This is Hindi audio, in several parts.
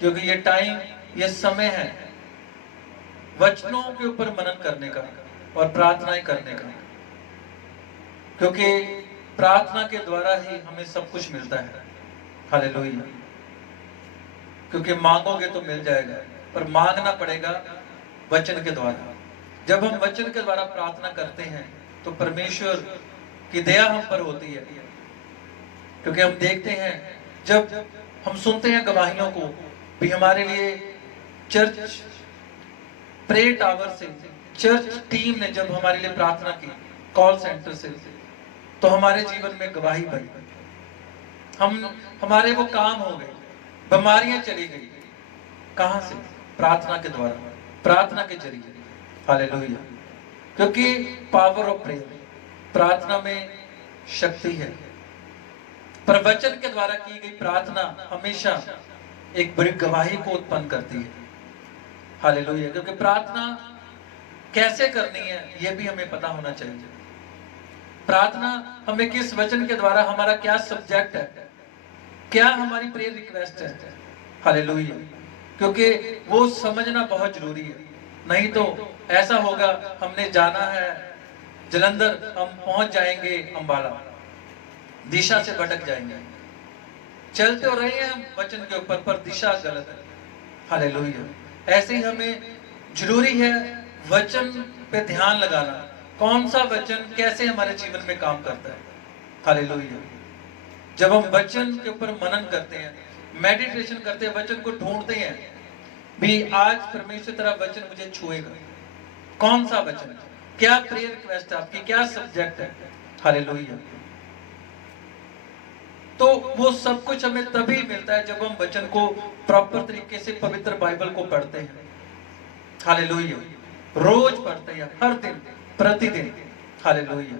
क्योंकि ये टाइम, ये समय है वचनों के ऊपर मनन करने का और प्रार्थनाएं करने का, क्योंकि प्रार्थना के द्वारा ही हमें सब कुछ मिलता है। हालेलुया। क्योंकि मांगोगे तो मिल जाएगा, पर मांगना पड़ेगा वचन के द्वारा। जब हम वचन के द्वारा प्रार्थना करते हैं तो परमेश्वर की दया हम पर होती है। क्योंकि हम देखते हैं, जब हम सुनते हैं गवाहियों को भी, हमारे लिए चर्च प्रे टावर से चर्च टीम ने जब हमारे लिए प्रार्थना की कॉल सेंटर से, तो हमारे जीवन में गवाही बनी। हमारे वो काम हो गए, बीमारियां चली गई। कहां से? प्रार्थना के द्वारा, प्रार्थना के जरिए। हालेलुया। क्योंकि पावर ऑफ प्रेयर, प्रार्थना में शक्ति है। पर वचन के द्वारा की गई प्रार्थना हमेशा एक बड़ी गवाही को उत्पन्न करती है। हालेलुया। क्योंकि प्रार्थना कैसे करनी है यह भी हमें पता होना चाहिए। प्रार्थना हमें किस वचन के द्वारा, हमारा क्या सब्जेक्ट है, क्या हमारी प्रेयर रिक्वेस्ट है। हालेलुया। क्योंकि वो समझना बहुत जरूरी है। नहीं तो ऐसा होगा, हमने जाना है जलंधर, हम पहुंच जाएंगे अंबाला, दिशा से भटक जाएंगे। चलते हो रहे हैं हम वचन के ऊपर, पर दिशा गलत है। हालेलुया। ऐसे ही हमें जरूरी है वचन पे ध्यान लगाना, कौन सा वचन कैसे हमारे जीवन में काम करता है। हालेलुया। जब हम वचन के ऊपर मनन करते हैं, मेडिटेशन करते हैं, वचन को ढूंढते हैं भी, आज परमेश्वर तेरा वचन मुझे छुएगा। कौन सा वचन, क्या प्रेयर रिक्वेस्ट है आपकी, क्या सब्जेक्ट है। हालेलुया। तो वो सब कुछ हमें तभी मिलता है जब हम वचन को प्रॉपर तरीके से, पवित्र बाइबल को पढ़ते हैं। हालेलुया। रोज पढ़ते हैं, हर दिन, प्रतिदिन। हालेलुया।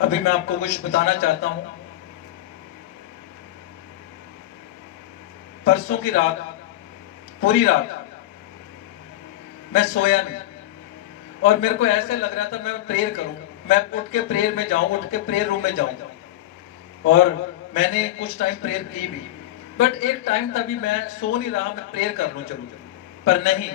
अभी मैं आपको कुछ बताना चाहता हूं। परसों की रात, पूरी रात मैं सोया नहीं, और मेरे को ऐसे लग रहा था मैं प्रेयर करूं, मैं उठ के प्रेयर में जाऊं, उठ के प्रेयर रूम में जाऊं। और मैंने कुछ टाइम प्रेयर की भी, बट एक टाइम था भी मैं सो नहीं रहा, मैं प्रेयर कर लूं चलूं, पर नहीं।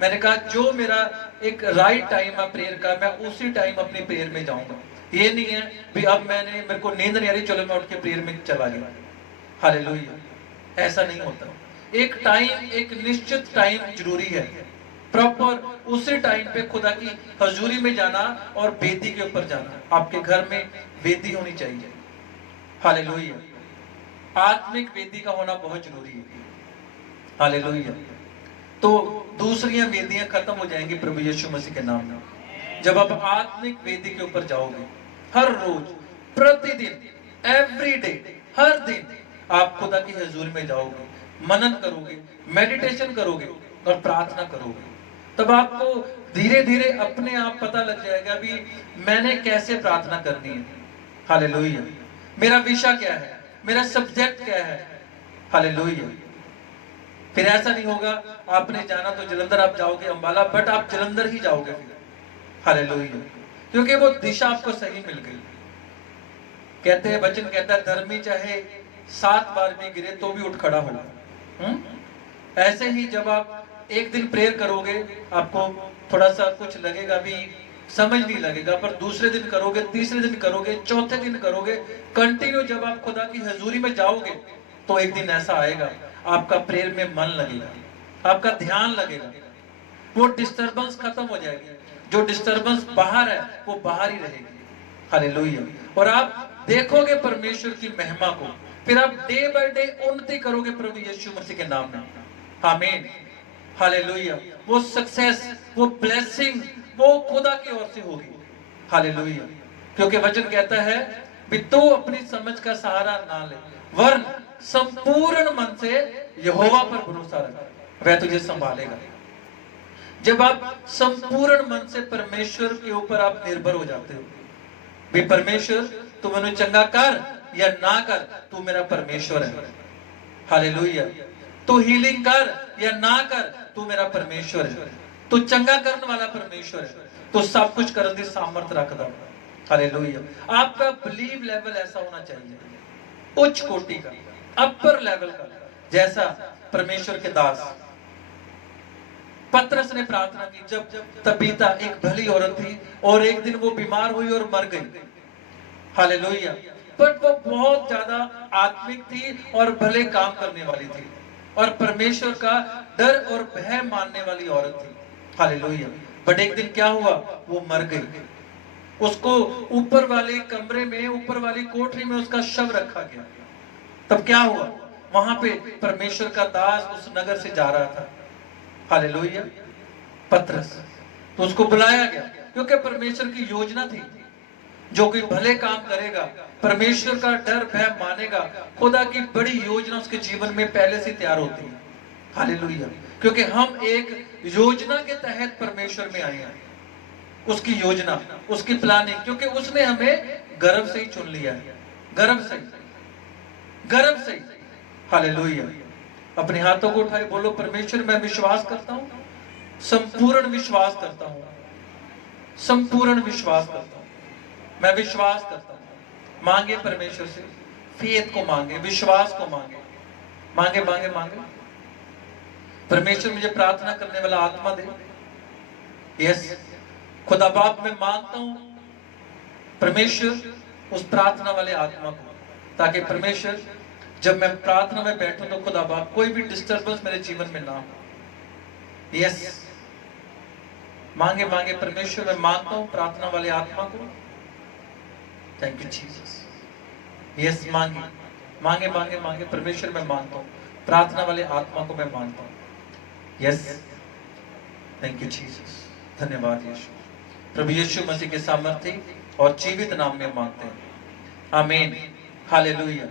मैंने कहा जो मेरा एक राइट टाइम है प्रेयर का, मैं उसी टाइम अपनी प्रेयर में जाऊंगा। ये नहीं है भी अब मेरे को नींद नहीं आ रही, चलो मैं उठ के प्रेयर में चला गया। हालेलुया। ऐसा नहीं होता। एक टाइम, एक निश्चित टाइम जरूरी है, प्रॉपर उसी टाइम पे खुदा की हजूरी में जाना और वेदी के ऊपर जाना। आपके घर में वेदी होनी चाहिए। हालेलुया। आत्मिक वेदी का होना बहुत जरूरी है। हालेलुया। तो दूसरियां वेदियां खत्म हो जाएंगी प्रभु यीशु मसीह के नाम में, जब आप आत्मिक वेदी के ऊपर जाओगे। हर रोज, प्रतिदिन, एवरी डे, हर दिन आप खुदा की हजूरी में जाओगे, मनन करोगे, मेडिटेशन करोगे और प्रार्थना करोगे। तब आपको धीरे धीरे अपने आप पता लग जाएगा भी मैंने कैसे प्रार्थना करनी है। हालेलुया। मेरा विषय क्या है, मेरा सब्जेक्ट क्या है। हालेलुया। फिर ऐसा नहीं होगा आपने जाना तो जलंधर आप जाओगे, अंबाला, बट आप जलंधर ही जाओगे फिर। हालेलुया। क्योंकि वो दिशा आपको सही मिल गई। कहते हैं, वचन कहता है, धर्मी चाहे 7 बार भी गिरे तो भी उठ खड़ा होगा। ऐसे ही जब आप एक दिन प्रेयर करोगे, आपको थोड़ा सा कुछ लगेगा भी, समझ नहीं लगेगा, पर दूसरे दिन करोगे, तीसरे दिन करोगे, चौथे दिन करोगे, कंटिन्यू जब आप खुदा की हजूरी में जाओगे, तो एक दिन ऐसा आएगा आपका प्रेयर में मन लगेगा, आपका ध्यान लगेगा, वो डिस्टर्बेंस खत्म हो जाएगी। जो डिस्टर्बेंस बाहर है वो बाहर ही रहेगी। हालेलुया। और आप देखोगे परमेश्वर की महिमा को, फिर आप डे बाय डे उन्नति करोगे प्रभु यीशु मसीह के नाम में। आमीन। हालेलुया। वो सक्सेस, वो ब्लेसिंग, वो खुदा की ओर से होगी। हालेलुया। क्योंकि वचन कहता है कि तू अपनी समझ का सहारा ना ले, वरन संपूर्ण मन से यहोवा पर भरोसा रख, वह तुझे संभालेगा। जब आप संपूर्ण मन से परमेश्वर के ऊपर आप निर्भर हो जाते हो, भी परमेश्वर तू मैंने चंगा कर या ना कर, तू मेरा परमेश्वर है। हालेलुया। तू हीलिंग कर या ना कर, तू मेरा परमेश्वर है। तू चंगा करने वाला परमेश्वर है, तो सब कुछ करने की सामर्थ्य रखता। हालेलुया। आपका बिलीव लेवल ऐसा होना चाहिए, उच्च कोटि का, अपर लेवल का, जैसा परमेश्वर के दास पतरस ने प्रार्थना की। जब तबीता एक भली औरत थी और एक दिन वो बीमार हुई और मर गई, हालेलुया, पर वो बहुत ज्यादा आत्मिक थी और भले काम करने वाली थी और परमेश्वर का डर और भय मानने वाली औरत थी, हालेलुया। बट एक दिन क्या हुआ, वो मर गई। उसको ऊपर वाले कमरे में, ऊपर वाली कोठरी में उसका शव रखा गया। तब क्या हुआ, वहां पे परमेश्वर का दास उस नगर से जा रहा था, हालेलुया, पतरस। तो उसको बुलाया गया क्योंकि परमेश्वर की योजना थी, जो कोई भले काम करेगा, परमेश्वर का डर भय मानेगा, खुदा की बड़ी योजना उसके जीवन में पहले से तैयार होती है, हालेलुया। क्योंकि हम एक योजना के तहत परमेश्वर में आए हैं, उसकी योजना, उसकी प्लानिंग, क्योंकि उसने हमें गर्भ से ही चुन लिया है, गर्भ से, गर्भ से, हालेलुया। अपने हाथों को उठाए, बोलो, परमेश्वर मैं विश्वास करता हूं, संपूर्ण विश्वास करता हूं, संपूर्ण विश्वास करता हूं, मैं विश्वास करता हूं। मांगे परमेश्वर से, फेथ को मांगे, विश्वास को मांगे, मांगे मांगे मांगे। परमेश्वर मुझे प्रार्थना करने वाला आत्मा दे। यस, खुदा बाप मैं मांगता हूं परमेश्वर उस प्रार्थना वाले आत्मा को, ताकि परमेश्वर जब मैं प्रार्थना में बैठूं तो खुदा बाप कोई भी डिस्टर्बेंस मेरे जीवन में ना हो। यस, मांगे मांगे परमेश्वर मैं मांगता हूं प्रार्थना वाले आत्मा को। Thank you Jesus. यस, मांगे मांगे मांगे मांगे परमेश्वर मैं मांगता हूं प्रार्थना वाले आत्मा को, मैं मांगता हूं। Yes, thank you Jesus. धन्यवाद यीशु। प्रभु यीशु मसीह के सामर्थ्य और जीवित नाम में मांगते हैं, आमीन, हालेलुया।